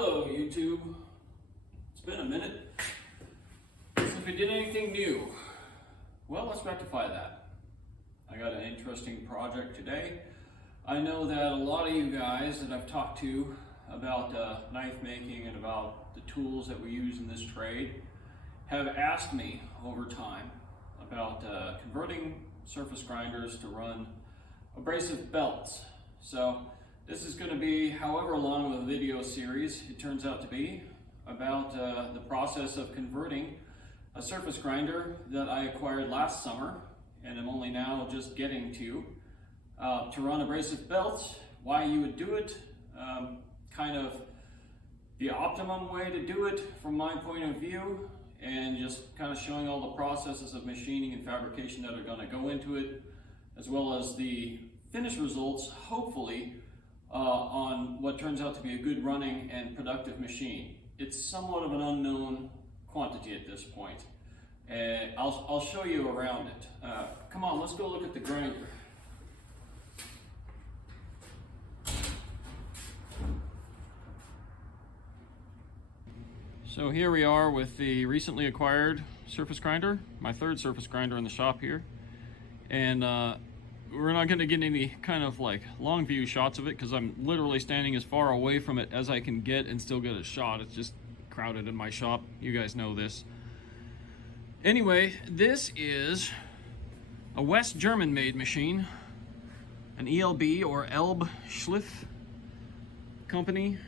Hello YouTube. It's been a minute since we did anything new. Well, let's rectify that. I got an interesting project today. I know that a lot of you guys that I've talked to about knife making and about the tools that we use in this trade have asked me over time about converting surface grinders to run abrasive belts. So this is going to be however long of a video series it turns out to be about the process of converting a surface grinder that I acquired last summer and am only now just getting to run abrasive belts, why you would do it, kind of the optimum way to do it from my point of view, and just kind of showing all the processes of machining and fabrication that are going to go into it, as well as the finished results, hopefully, on what turns out to be a good running and productive machine. It's somewhat of an unknown quantity at this point. I'll show you around it. Come on, let's go look at the grinder. So here we are with the recently acquired surface grinder, my third surface grinder in the shop here. And we're not going to get any kind of like long view shots of it because I'm literally standing as far away from it as I can get and still get a shot. It's just crowded in my shop. You guys know this. Anyway, this is a West German made machine, an ELB or Elb Schliff company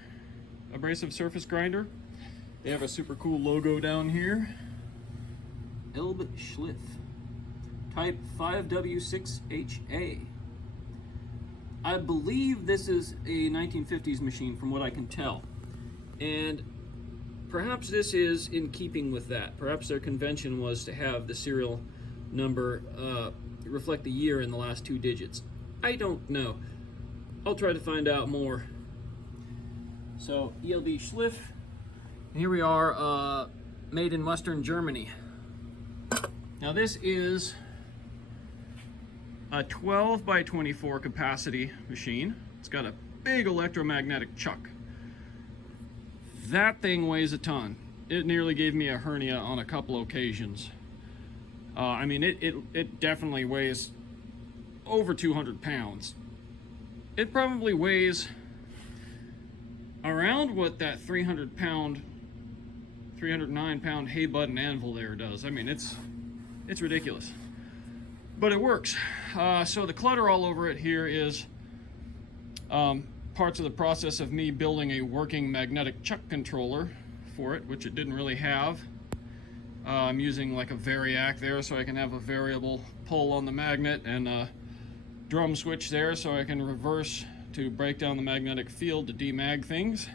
abrasive surface grinder. They have a super cool logo down here. Elb Schliff. Type 5W6HA. I believe this is a 1950s machine from what I can tell. And perhaps this is in keeping with that. Perhaps their convention was to have the serial number reflect the year in the last two digits. I don't know. I'll try to find out more. So, ELB Schliff. Here we are, made in Western Germany. Now this is a 12 by 24 capacity machine. It's got a big electromagnetic chuck. That thing weighs a ton. It nearly gave me a hernia on a couple occasions. I mean, it definitely weighs over 200 pounds. It probably weighs around what that 309 pound hay button anvil there does. I mean, it's ridiculous. But it works. So the clutter all over it here is parts of the process of me building a working magnetic chuck controller for it, which it didn't really have. I'm using like a variac there so I can have a variable pull on the magnet, and a drum switch there so I can reverse to break down the magnetic field to demag things.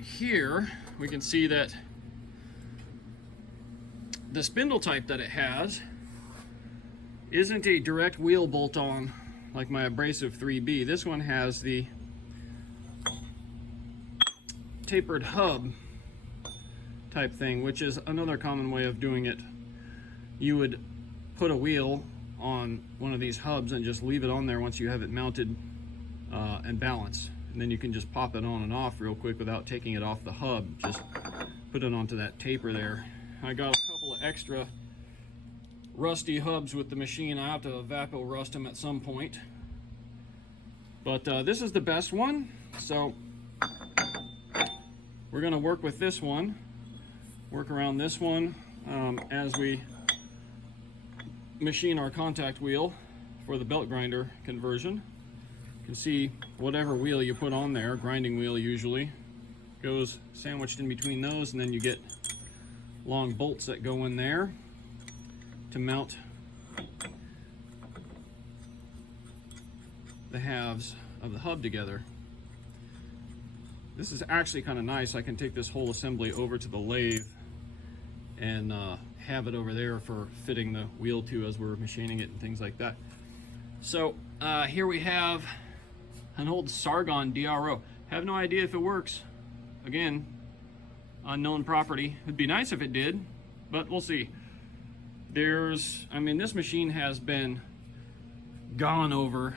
Here we can see that the spindle type that it has isn't a direct wheel bolt-on like my Abrasive 3B. This one has the tapered hub type thing, which is another common way of doing it. You would put a wheel on one of these hubs and just leave it on there once you have it mounted and balanced. And then you can just pop it on and off real quick without taking it off the hub. Just put it onto that taper there. I got a couple of extra rusty hubs with the machine. I have to evapo rust them at some point. But this is the best one. So we're going to work with this one, work around this one as we machine our contact wheel for the belt grinder conversion. You can see whatever wheel you put on there, grinding wheel usually, goes sandwiched in between those, and then you get long bolts that go in there to mount the halves of the hub together. This is actually kind of nice. I can take this whole assembly over to the lathe and have it over there for fitting the wheel to as we're machining it and things like that. So here we have an old Sargon DRO. Have no idea if it works. Again, unknown property. It'd be nice if it did, but we'll see. I mean, this machine has been gone over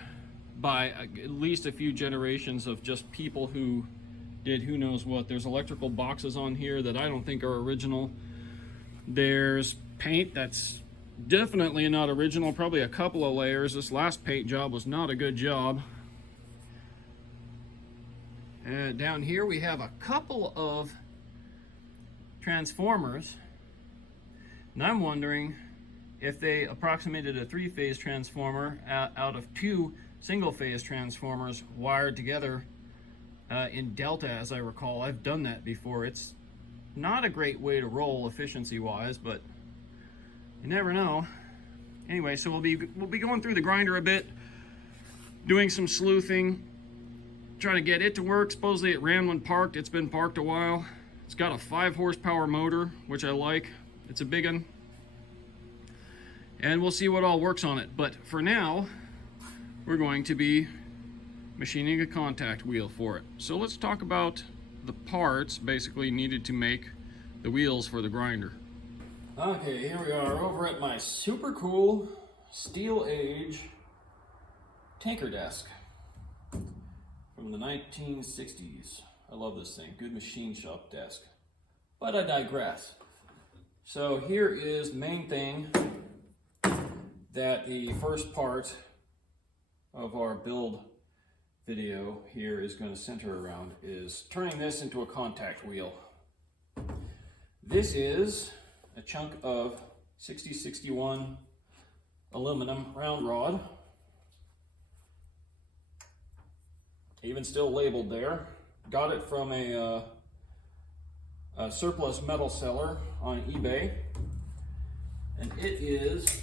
by at least a few generations of just people who did who knows what. There's electrical boxes on here that I don't think are original. There's paint that's definitely not original, probably a couple of layers. This last paint job was not a good job. Down here we have a couple of transformers, and I'm wondering if they approximated a three-phase transformer out of two single-phase transformers wired together in delta, as I recall. I've done that before. It's not a great way to roll efficiency-wise, but you never know. Anyway, so we'll be going through the grinder a bit, doing some sleuthing, trying to get it to work. Supposedly it ran when parked. It's been parked a while. It's got a 5 horsepower motor, which I like. It's a big one. And we'll see what all works on it. But for now, we're going to be machining a contact wheel for it. So let's talk about the parts basically needed to make the wheels for the grinder. Okay, here we are over at my super cool steel age tanker desk from the 1960s. I love this thing, good machine shop desk. But I digress. So here is the main thing that the first part of our build video here is going to center around, is turning this into a contact wheel. This is a chunk of 6061 aluminum round rod, even still labeled there. Got it from a surplus metal seller on eBay, and it is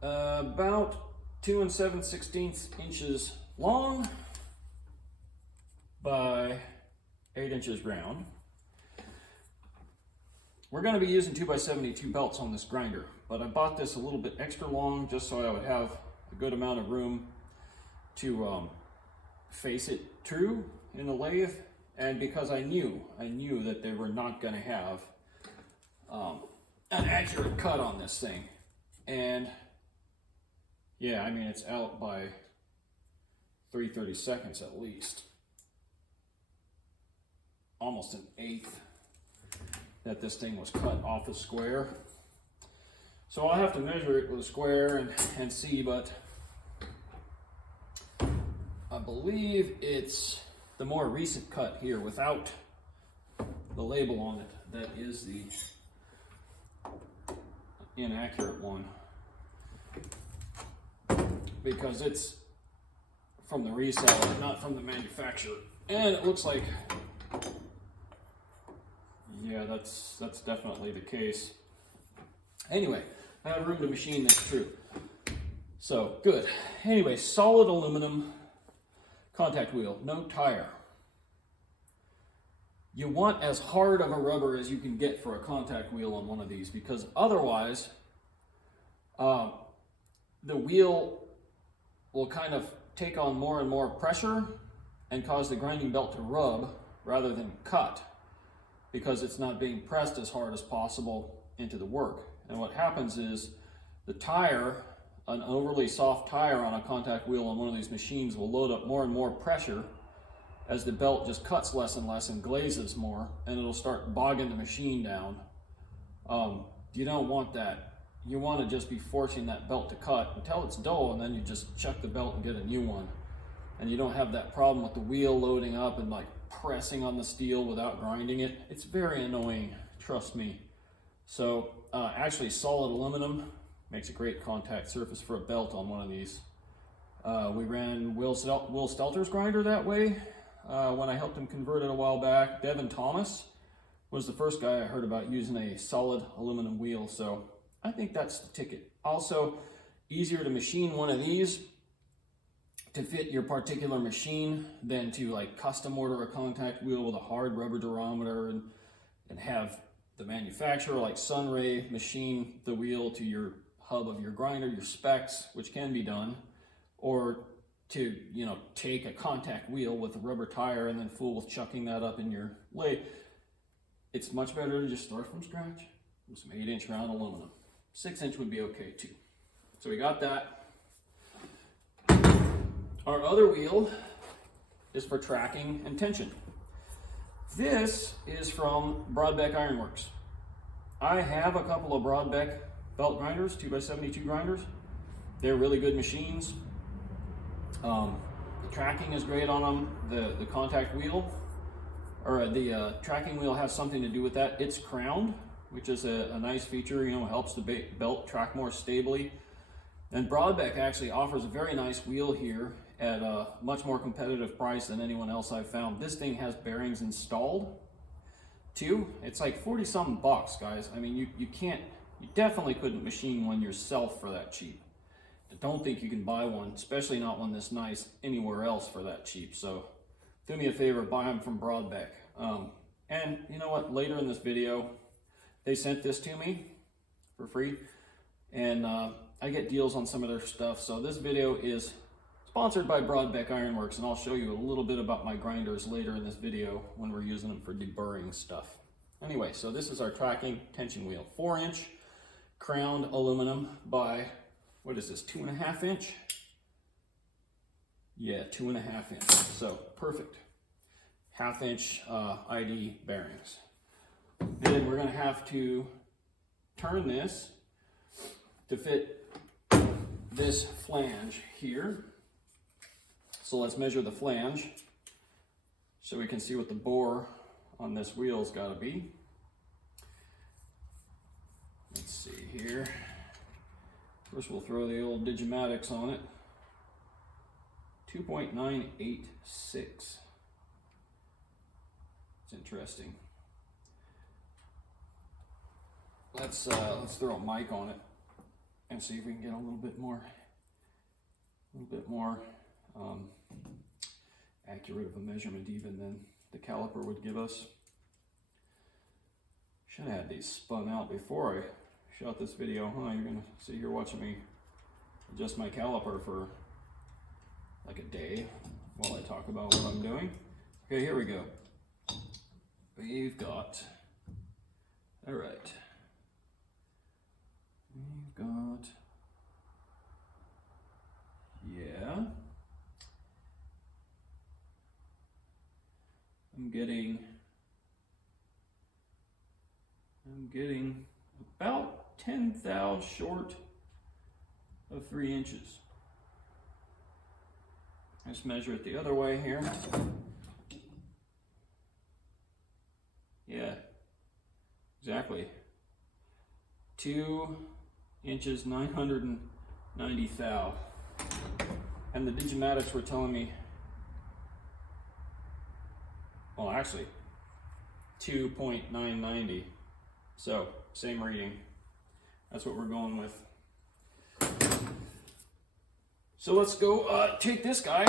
about 2 7/16 inches long by 8 inches round. We're going to be using 2x72 belts on this grinder, but I bought this a little bit extra long just so I would have a good amount of room to face it true in the lathe, and because I knew that they were not going to have an accurate cut on this thing. And yeah, I mean, it's out by 3/32 at least. Almost an eighth that this thing was cut off a square. So I'll have to measure it with a square and see, but I believe it's the more recent cut here without the label on it that is the inaccurate one, because it's from the reseller, not from the manufacturer. And it looks like, yeah, that's definitely the case. Anyway, I have room to machine this true. So, good. Anyway, solid aluminum contact wheel, no tire. You want as hard of a rubber as you can get for a contact wheel on one of these, because otherwise the wheel will kind of take on more and more pressure and cause the grinding belt to rub rather than cut, because it's not being pressed as hard as possible into the work. And what happens is the tire, an overly soft tire on a contact wheel on one of these machines, will load up more and more pressure as the belt just cuts less and less and glazes more, and it'll start bogging the machine down. You don't want that. You want to just be forcing that belt to cut until it's dull, and then you just chuck the belt and get a new one. And you don't have that problem with the wheel loading up and like pressing on the steel without grinding it. It's very annoying, trust me. So actually solid aluminum makes a great contact surface for a belt on one of these. We ran Will Stelter's grinder that way when I helped him convert it a while back. Devin Thomas was the first guy I heard about using a solid aluminum wheel, so I think that's the ticket. Also, easier to machine one of these to fit your particular machine than to like custom order a contact wheel with a hard rubber durometer and have the manufacturer like Sunray machine the wheel to your hub of your grinder, your specs, which can be done, or to, you know, take a contact wheel with a rubber tire and then fool with chucking that up in your lathe. It's much better to just start from scratch with some 8-inch round aluminum. 6-inch would be okay too. So we got that. Our other wheel is for tracking and tension. This is from Brodbeck Ironworks. I have a couple of Brodbeck belt grinders, 2x72 grinders. They're really good machines. The tracking is great on them. The contact wheel, or the tracking wheel has something to do with that. It's crowned, which is a nice feature, you know, helps the belt track more stably. And Brodbeck actually offers a very nice wheel here at a much more competitive price than anyone else I've found. This thing has bearings installed too. It's like 40-something bucks, guys. I mean, you definitely couldn't machine one yourself for that cheap. I don't think you can buy one, especially not one this nice, anywhere else for that cheap. So do me a favor, buy them from Brodbeck. And you know what, later in this video, they sent this to me for free, and I get deals on some of their stuff. So this video is sponsored by Brodbeck Ironworks, and I'll show you a little bit about my grinders later in this video when we're using them for deburring stuff. Anyway, so this is our tracking tension wheel. 4-inch crowned aluminum by, what is this, 2.5 inch? Yeah, 2.5 inch. So perfect. 1/2 inch ID bearings. Then we're gonna have to turn this to fit this flange here. So let's measure the flange so we can see what the bore on this wheel's got to be. Let's see here. First we'll throw the old Digimatics on it. 2.986. It's interesting. Let's throw a mic on it and see if we can get a little bit more accurate of a measurement even than the caliper would give us. Should have had these spun out before I shot this video, huh? You're gonna sit here watching me adjust my caliper for like a day while I talk about what I'm doing. Okay, here we go. We've got, all right. We've got, yeah. I'm getting about 10 thou short of 3 inches. Let's measure it the other way here. Yeah, exactly. 2 inches, 990 thou. And the Digimatics were telling me, well, actually, 2.990. So, same reading. That's what we're going with. So let's go take this guy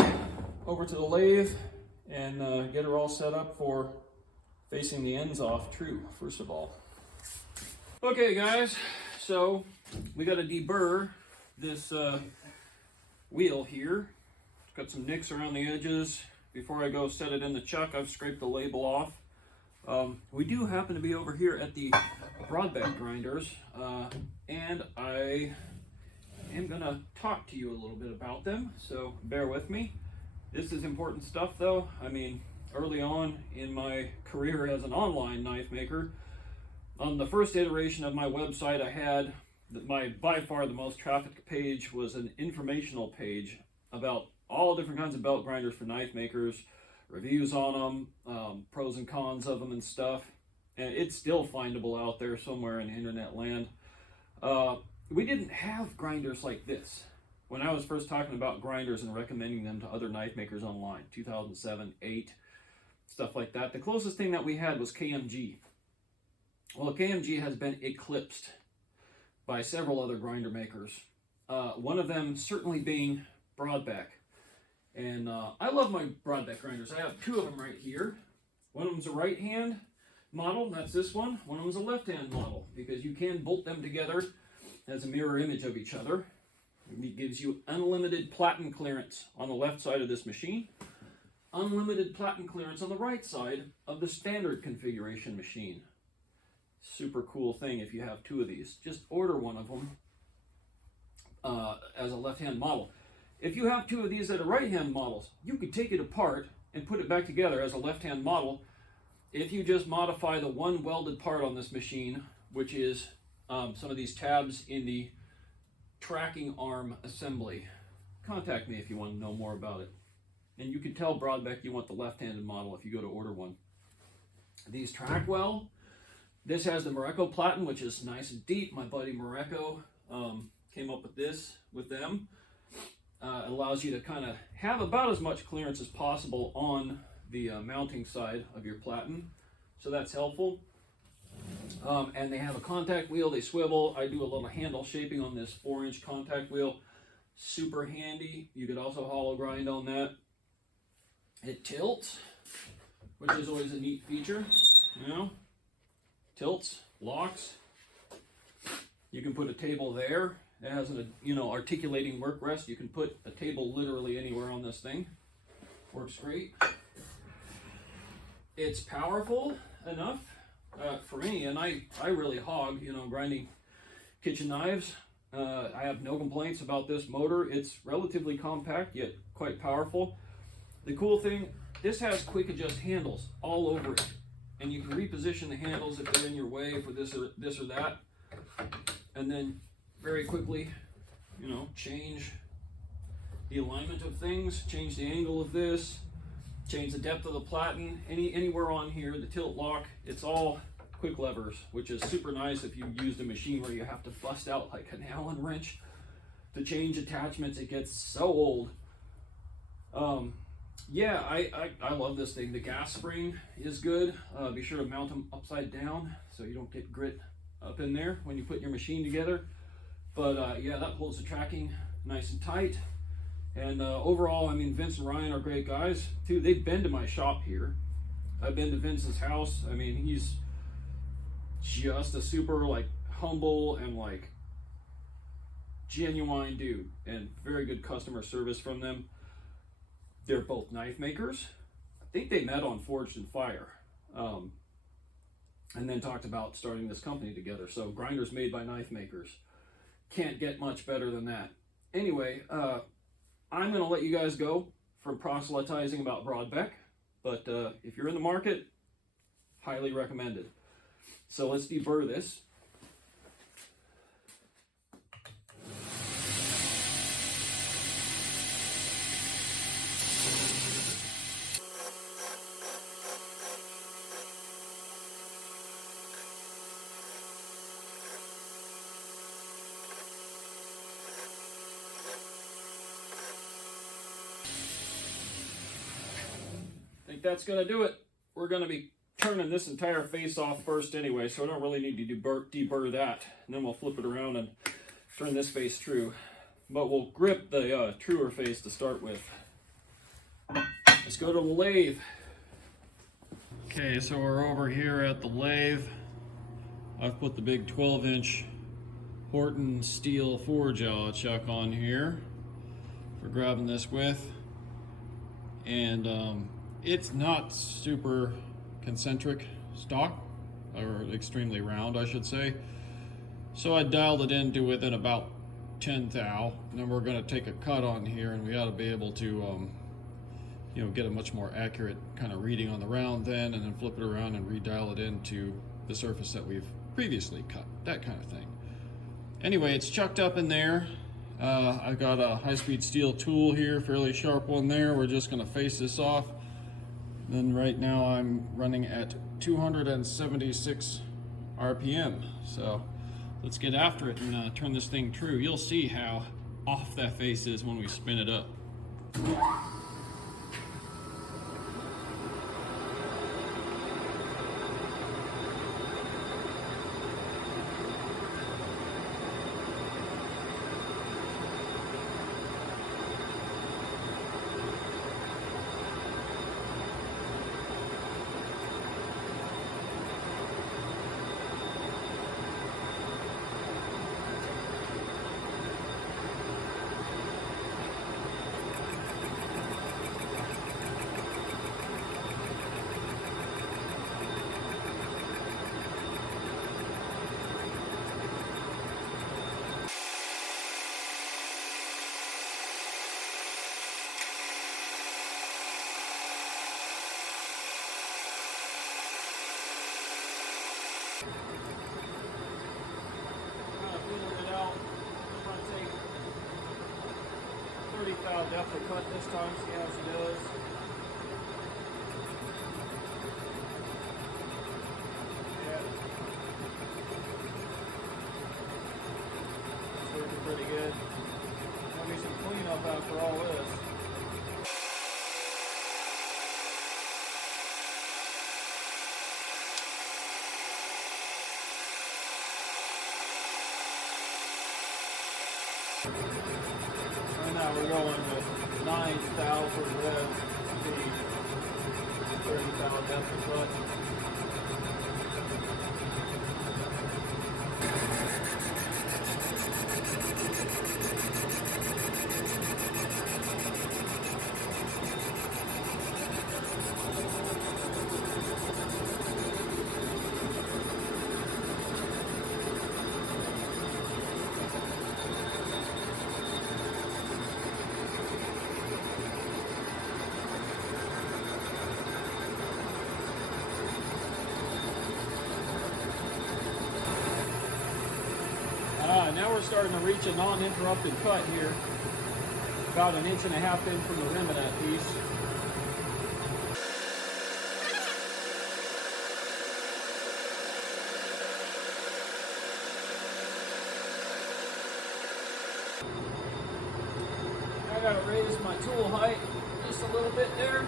over to the lathe and get her all set up for facing the ends off true, first of all. Okay, guys, so we got to deburr this wheel here. It's got some nicks around the edges. Before I go set it in the chuck, I've scraped the label off. We do happen to be over here at the Brodbeck grinders, and I am going to talk to you a little bit about them, so bear with me. This is important stuff though. I mean, early on in my career as an online knife maker, on the first iteration of my website, I had by far the most trafficked page was an informational page about all different kinds of belt grinders for knife makers, reviews on them, pros and cons of them and stuff. And it's still findable out there somewhere in internet land. We didn't have grinders like this when I was first talking about grinders and recommending them to other knife makers online, 2007, 8, stuff like that. The closest thing that we had was KMG. Well, KMG has been eclipsed by several other grinder makers. One of them certainly being Brodbeck. And I love my Brodbeck grinders. I have two of them right here. One of them's a right hand model, and that's this one. One of them's a left hand model, because you can bolt them together as a mirror image of each other. It gives you unlimited platen clearance on the left side of this machine, unlimited platen clearance on the right side of the standard configuration machine. Super cool thing if you have two of these. Just order one of them as a left hand model. if you have two of these that are right-hand models, you could take it apart and put it back together as a left-hand model if you just modify the one welded part on this machine, which is some of these tabs in the tracking arm assembly. Contact me if you want to know more about it. And you can tell Brodbeck you want the left-handed model if you go to order one. These track well. This has the Morocco platen, which is nice and deep. My buddy Morocco came up with this with them. It allows you to kind of have about as much clearance as possible on the mounting side of your platen. So that's helpful. And they have a contact wheel. They swivel. I do a little handle shaping on this 4-inch contact wheel. Super handy. You could also hollow grind on that. It tilts, which is always a neat feature. You know, tilts, locks. You can put a table there. It has an articulating work rest. You can put a table literally anywhere on this thing. Works great. It's powerful enough for me, and I really hog, grinding kitchen knives. I have no complaints about this motor. It's relatively compact, yet quite powerful. The cool thing, this has quick adjust handles all over it. And you can reposition the handles if they're in your way for this or that. And then very quickly, change the alignment of things, change the angle of this, change the depth of the platen, anywhere on here, the tilt lock, it's all quick levers, which is super nice if you used a machine where you have to bust out like an Allen wrench to change attachments. It gets so old. Yeah, I love this thing. The gas spring is good. Be sure to mount them upside down so you don't get grit up in there when you put your machine together. But yeah, that holds the tracking nice and tight. And overall, I mean, Vince and Ryan are great guys too. They've been to my shop here. I've been to Vince's house. I mean, he's just a super humble and genuine dude, and very good customer service from them. They're both knife makers. I think they met on Forged in Fire, and then talked about starting this company together. So grinders made by knife makers. Can't get much better than that. Anyway, I'm going to let you guys go from proselytizing about Brodbeck, but if you're in the market, highly recommended. So let's deburr this. I think that's going to do it. We're going to be turning this entire face off first anyway, so I don't really need to deburr that. And then we'll flip it around and turn this face true. But we'll grip the truer face to start with. Let's go to the lathe. Okay, so we're over here at the lathe. I've put the big 12-inch Horton steel forge jaw chuck on here for grabbing this with. And it's not super concentric stock, or extremely round, I should say. So I dialed it into within about 10 thou. And then we're going to take a cut on here, and we ought to be able to, get a much more accurate kind of reading on the round then, and then flip it around and redial it into the surface that we've previously cut, that kind of thing. Anyway, it's chucked up in there. I've got a high-speed steel tool here, fairly sharp one there. We're just going to face this off. Then right now I'm running at 276 RPM. So let's get after it and turn this thing true. You'll see how off that face is when we spin it up. Kind of feeling it out. I'm going to take 30 thou depth of cut this time, see how she does. Yeah. It's working pretty good. There'll be some cleanup after all this. Right now we're going with 9 thou for red, the 30 thou depth of cut. Now we're starting to reach a non-interrupted cut here, about 1.5 inches in from the rim of that piece. I gotta raise my tool height just a little bit there.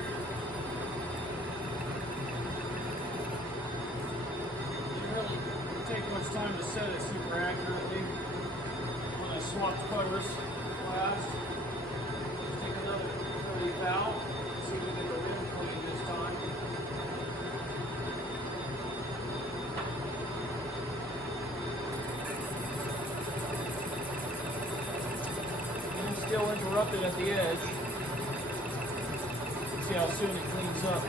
Didn't really take much time to set it super accurately. When I swapped cutters last, take another 30 thou, see if we get the rim clean this time. And still interrupted at the edge. See how soon it cleans up.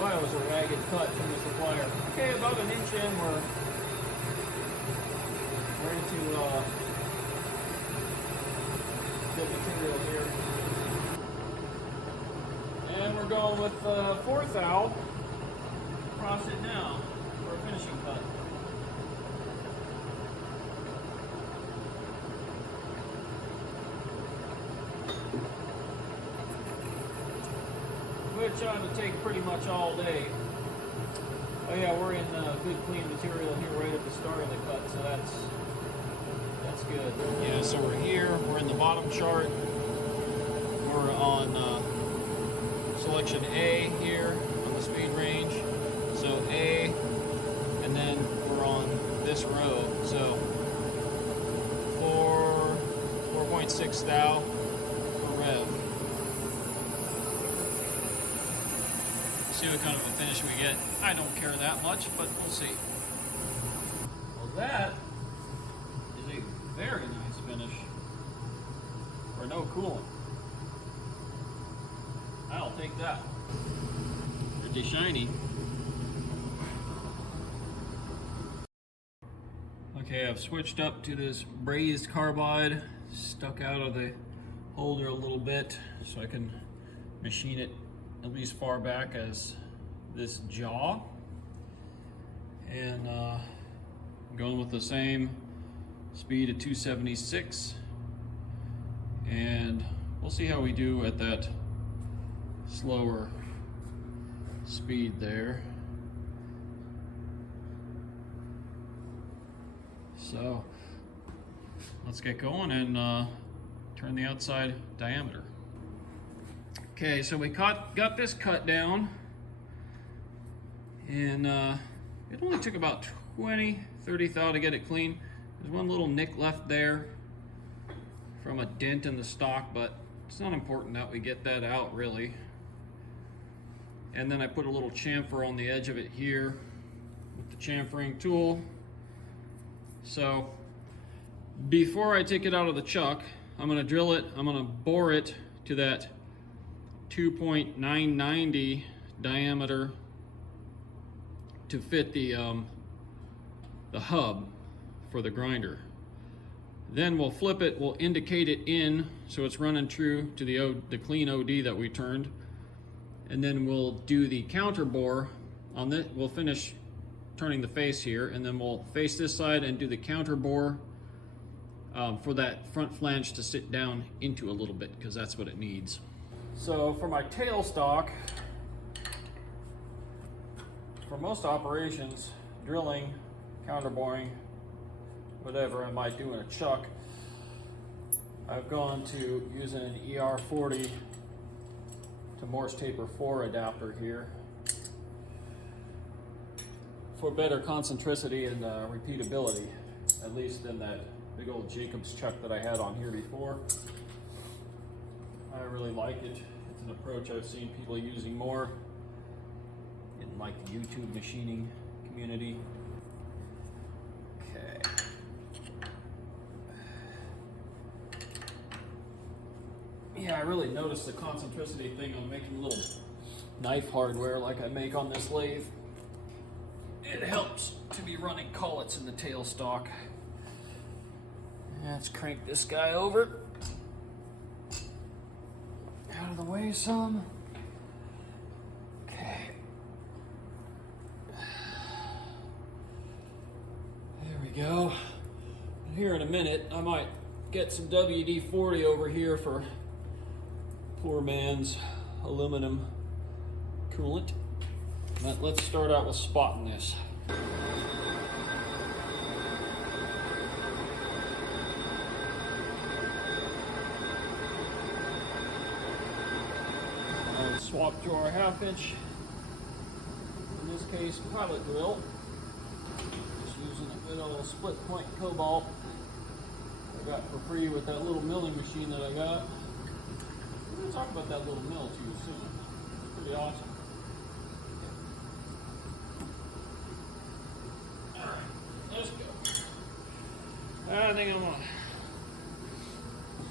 Well, it was a ragged cut from the supplier. Okay, about 1 inch in, we're into good material here. And we're going with 4 thou across it now for a finishing cut. Which ought to take pretty much all day. Oh yeah, we're in good clean material here right at the start of the cut, so that's good. Yeah, so we're here, we're in the bottom chart. We're on selection A here on the speed range. So A, and then we're on this row. So 4.6 thou per rev. See what kind of a finish we get. I don't care that much, but we'll see. Well, that is a very nice finish for no coolant. I'll take that. Pretty shiny. Okay, I've switched up to this brazed carbide, stuck out of the holder a little bit so I can machine it at least far back as this jaw, and going with the same speed at 276, and we'll see how we do at that slower speed there. So let's get going and turn the outside diameter. Okay, so we got this cut down, and it only took about 20-30 thou to get it clean. There's one little nick left there from a dent in the stock, but it's not important that we get that out really. And then I put a little chamfer on the edge of it here with the chamfering tool. So before I take it out of the chuck, I'm going to drill it, I'm going to bore it to that 2.990 diameter to fit the hub for the grinder. Then we'll flip it, we'll indicate it in so it's running true to the clean OD that we turned. And then we'll do the counter bore on this. We'll finish turning the face here, and then we'll face this side and do the counter bore for that front flange to sit down into a little bit, because that's what it needs. So for my tailstock, for most operations, drilling, counter boring, whatever I might do in a chuck, I've gone to using an ER40 to Morse Taper 4 adapter here for better concentricity and repeatability, at least in that big old Jacobs chuck that I had on here before. I really like it. It's an approach I've seen people using more in like the YouTube machining community. Okay. Yeah, I really noticed the concentricity thing on making little knife hardware like I make on this lathe. It helps to be running collets in the tailstock. Let's crank this guy over. Out of the way some. Okay. There we go. Here in a minute, I might get some WD-40 over here for poor man's aluminum coolant. But let's start out with spotting this. I'll swap to our 1/2 inch, in this case pilot drill. Just using a good old split point cobalt I got for free with that little milling machine that I got. We're going to talk about that little mill too soon. It's pretty awesome. Let's go. I think I'm gonna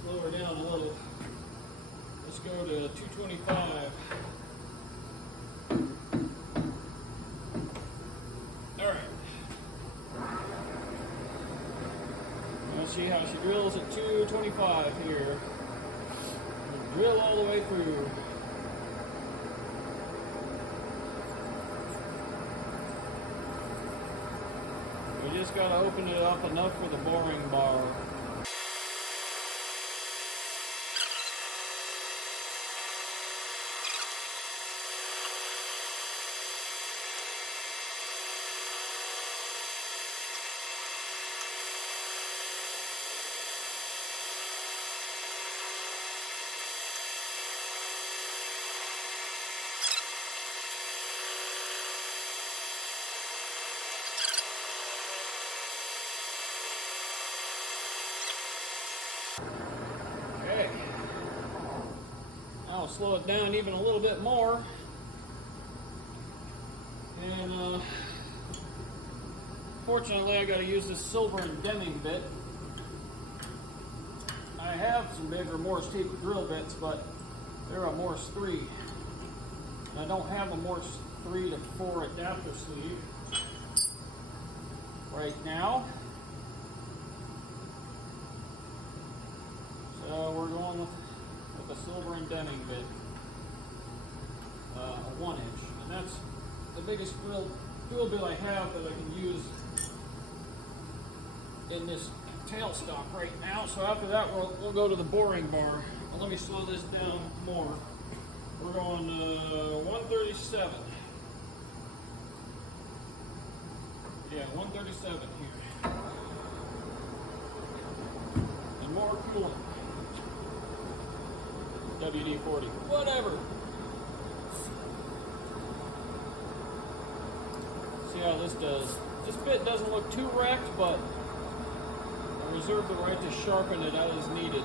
slow her down a little. Let's go to 225. Alright. Let's see how she drills at 225 here. Drill all the way through. We just got to open it up enough for the boring bar. I'll slow it down even a little bit more, and fortunately I got to use this silver and Deming bit. I have some bigger Morse taper drill bits, but they're a Morse 3, and I don't have a Morse 3 to 4 adapter sleeve right now, so we're going with a silver and Deming bit, a 1 inch, and that's the biggest drill bit I have that I can use in this tailstock right now. So after that, we'll go to the boring bar. Well, let me slow this down more. We're going 137. Yeah, 137 here, and more coolant. WD-40, whatever. See how this does. This bit doesn't look too wrecked, but I reserve the right to sharpen it as needed.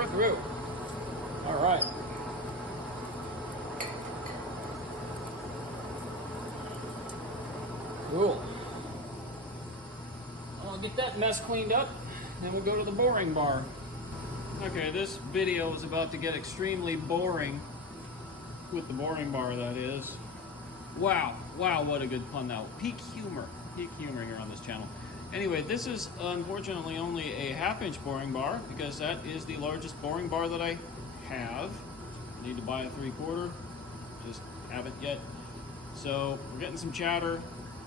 we're through. All right. Cool. I'll get that mess cleaned up, then we'll go to the boring bar. Okay, this video is about to get extremely boring with the boring bar, that is. Wow, what a good pun now. Peak humor here on this channel. Anyway, this is unfortunately only a 1/2-inch boring bar because that is the largest boring bar that I have. I need to buy a 3/4, just haven't yet. So we're getting some chatter.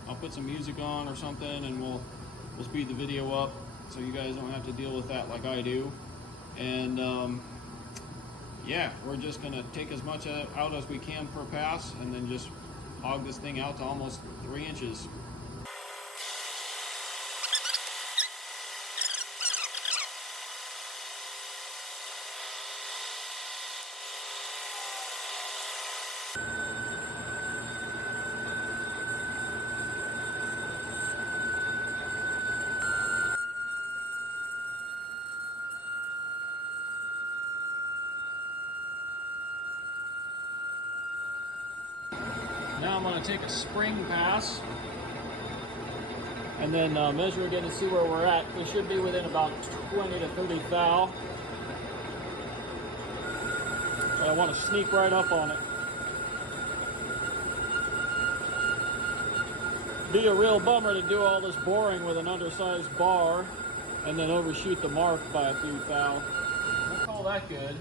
I'll put some music on or something and we'll speed the video up so you guys don't have to deal with that like I do. And yeah, we're just gonna take as much out as we can per pass and then just hog this thing out to almost 3 inches. Now I'm going to take a spring pass and then measure again and see where we're at. We should be within about 20 to 30 thou. But I want to sneak right up on it. Be a real bummer to do all this boring with an undersized bar and then overshoot the mark by a few thou. We'll call that good.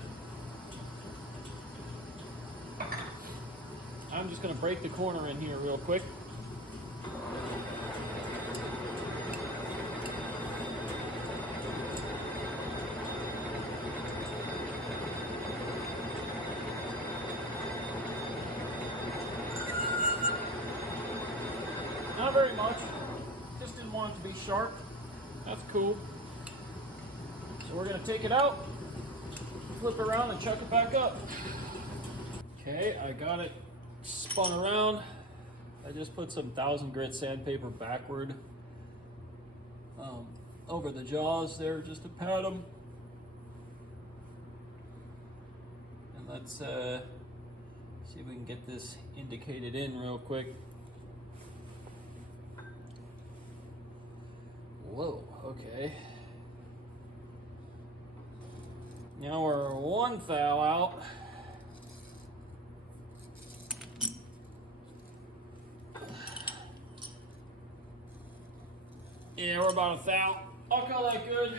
I'm just going to break the corner in here real quick. Not very much. Just didn't want it to be sharp. That's cool. So we're going to take it out, flip it around, and chuck it back up. Okay, I got it spun around. I just put some 1000 grit sandpaper backward over the jaws there just to pat them. And let's see if we can get this indicated in real quick. Whoa, okay. Now we're 1 thou out. Yeah, we're about 1 thou. I'll call that good.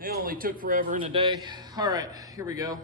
It only took forever in a day. All right, here we go.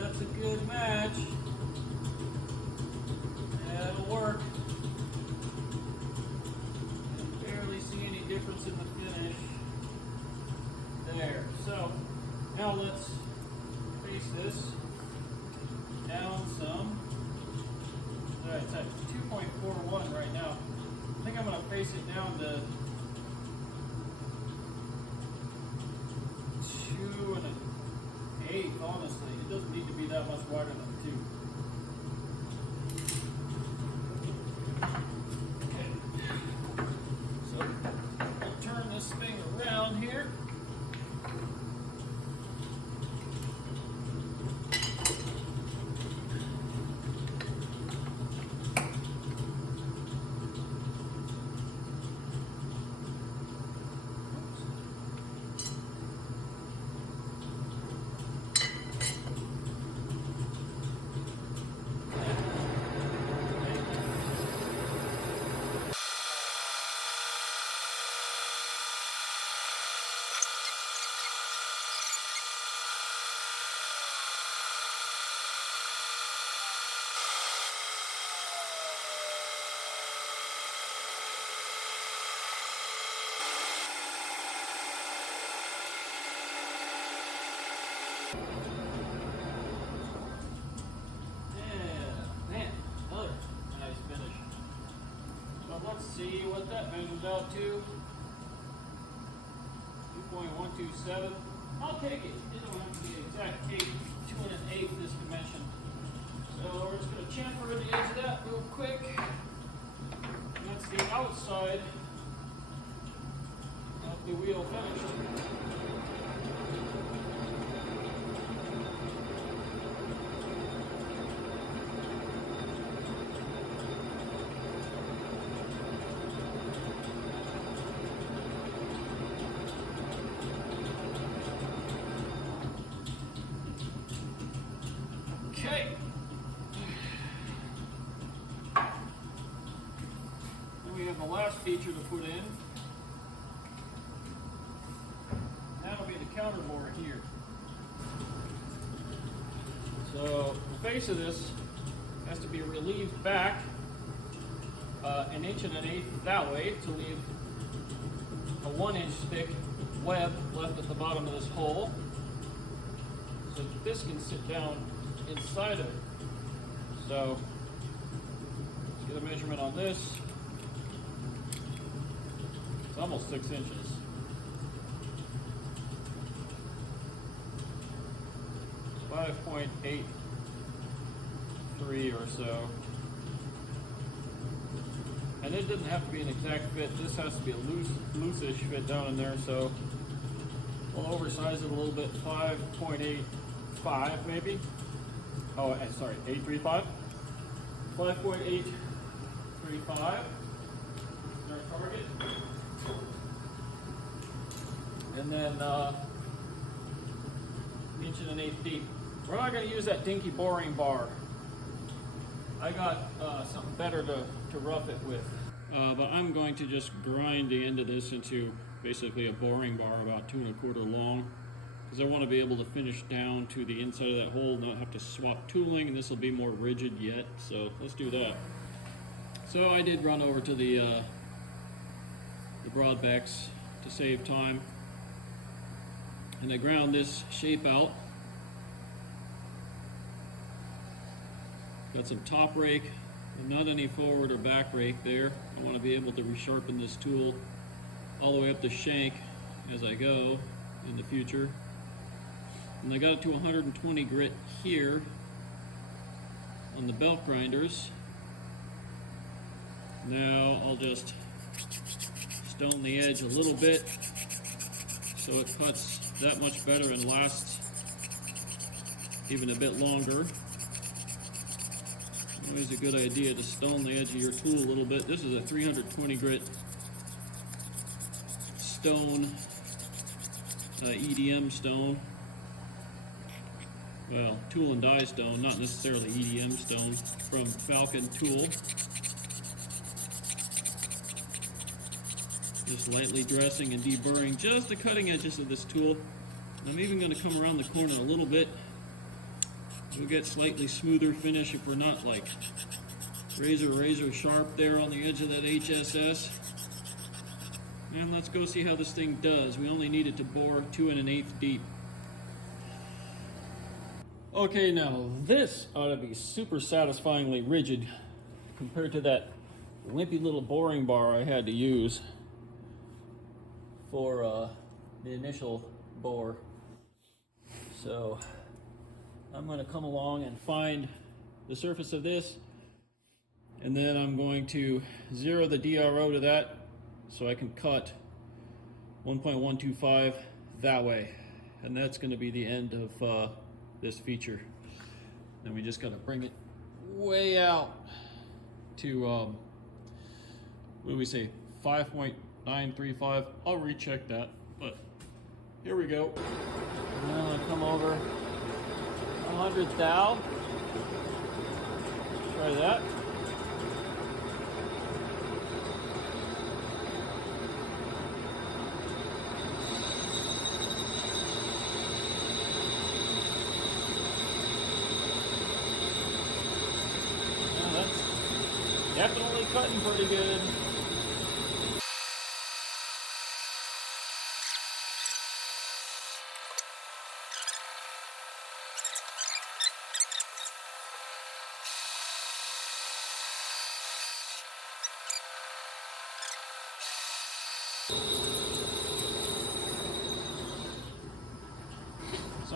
That's a good match. That'll work. I barely see any difference in the finish. There. So now let's face this down some. Alright, it's at 2.41 right now. I think I'm going to face it down to 2 1/8, honestly. It doesn't need to be that much wider than 2. Okay. So, I'll turn this thing around here. Yeah, man, another nice finish. So let's see what that measures out to. 2.127. I'll take it. It don't have to be exact 2 1/8 this dimension. So we're just going to chamfer the edge of that real quick. And that's the outside of the wheel finished. Okay. Then we have the last feature to put in. That'll be the counter bore here. So the face of this has to be relieved back 1 1/8 that way to leave a 1-inch thick web left at the bottom of this hole, so that this can sit down inside of it. So let's get a measurement on this. It's almost 6 inches. It's 5.83 or so. And it doesn't have to be an exact fit. This has to be a loose-ish fit down in there. So we'll oversize it a little bit. 5.85 maybe. Oh, sorry, 835. 5.835 is our target. And then 1 1/8 deep. We're not going to use that dinky boring bar. I got something better to rough it with. But I'm going to just grind the end of this into basically a boring bar about 2 1/4 long. Because I want to be able to finish down to the inside of that hole, not have to swap tooling, and this will be more rigid yet, so let's do that. So I did run over to the Brodbecks to save time, and I ground this shape out. Got some top rake, and not any forward or back rake there. I want to be able to resharpen this tool all the way up the shank as I go in the future. And I got it to 120 grit here on the belt grinders. Now I'll just stone the edge a little bit so it cuts that much better and lasts even a bit longer. Always a good idea to stone the edge of your tool a little bit. This is a 320 grit stone, EDM stone. Well, tool and die stone, not necessarily EDM stone, from Falcon Tool. Just lightly dressing and deburring just the cutting edges of this tool. I'm even going to come around the corner a little bit. We'll get slightly smoother finish if we're not like razor sharp there on the edge of that HSS. And let's go see how this thing does. We only need it to bore 2 1/8 deep. Okay, now this ought to be super satisfyingly rigid compared to that wimpy little boring bar I had to use for the initial bore. So I'm going to come along and find the surface of this, and then I'm going to zero the DRO to that so I can cut 1.125 that way, and that's going to be the end of this feature. And we just got to bring it way out to what do we say, 5.935. I'll recheck that, but here we go. And then I'm going to come over 100 thou. Try that. Definitely cutting pretty good. So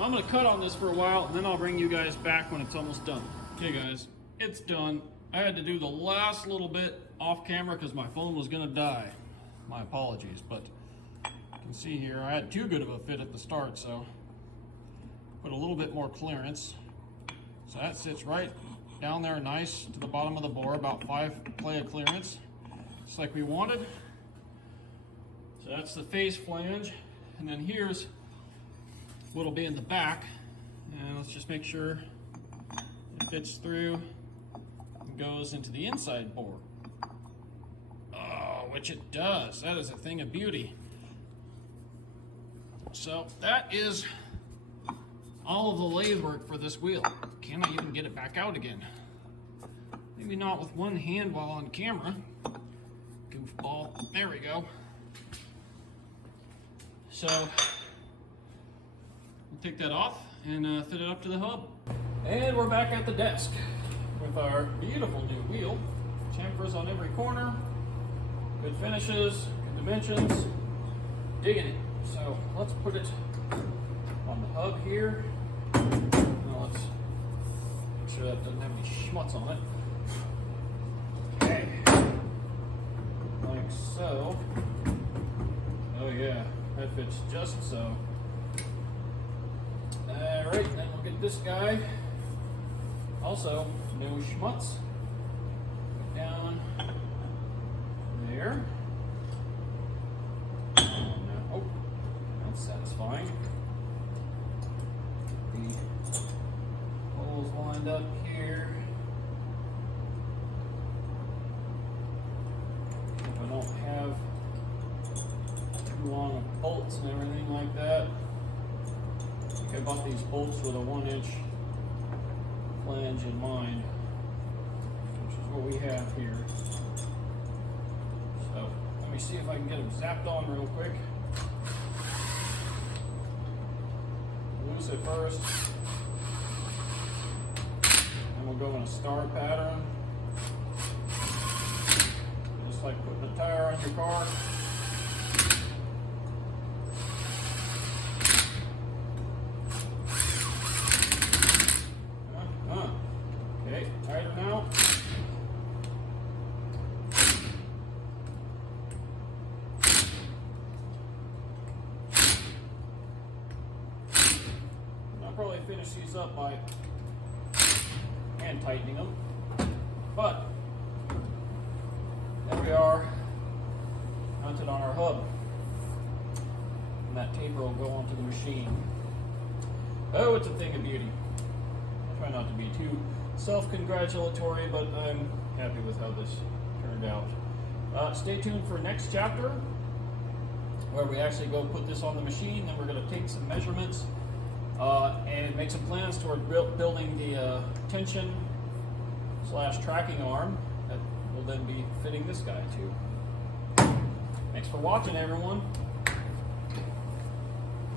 I'm going to cut on this for a while, and then I'll bring you guys back when it's almost done. Okay guys, it's done. I had to do the last little bit off camera because my phone was going to die. My apologies, but you can see here I had too good of a fit at the start, so put a little bit more clearance. So that sits right down there nice to the bottom of the bore, about 5 play of clearance, just like we wanted. So that's the face flange, and then here's what'll be in the back, and let's just make sure it fits through and goes into the inside bore. Oh, which it does. That is a thing of beauty. So that is all of the lathe work for this wheel. Can I even get it back out again? Maybe not with one hand while on camera. Goofball. There we go. So we'll take that off and fit it up to the hub. And we're back at the desk with our beautiful new wheel. Chamfers on every corner, good finishes, good dimensions, digging it. So let's put it on the hub here. Now let's make sure that doesn't have any schmutz on it. Okay, like so. Oh yeah, that fits just so. Alright, then we'll get this guy. Also, no schmutz. Put down there. Oh, that's satisfying. The holes lined up here. If I don't have too long of bolts and everything like that. I bought these bolts with a 1-inch flange in mind, which is what we have here. So let me see if I can get them zapped on real quick. Loose it first, and we'll go in a star pattern, just like putting a tire on your car. Probably finish these up by hand tightening them, but there we are, mounted on our hub, and that taper will go onto the machine. Oh, it's a thing of beauty. I try not to be too self-congratulatory, but I'm happy with how this turned out. Stay tuned for next chapter, where we actually go put this on the machine. Then we're going to take some measurements and make some plans toward building the tension / tracking arm that will then be fitting this guy to. Thanks for watching, everyone.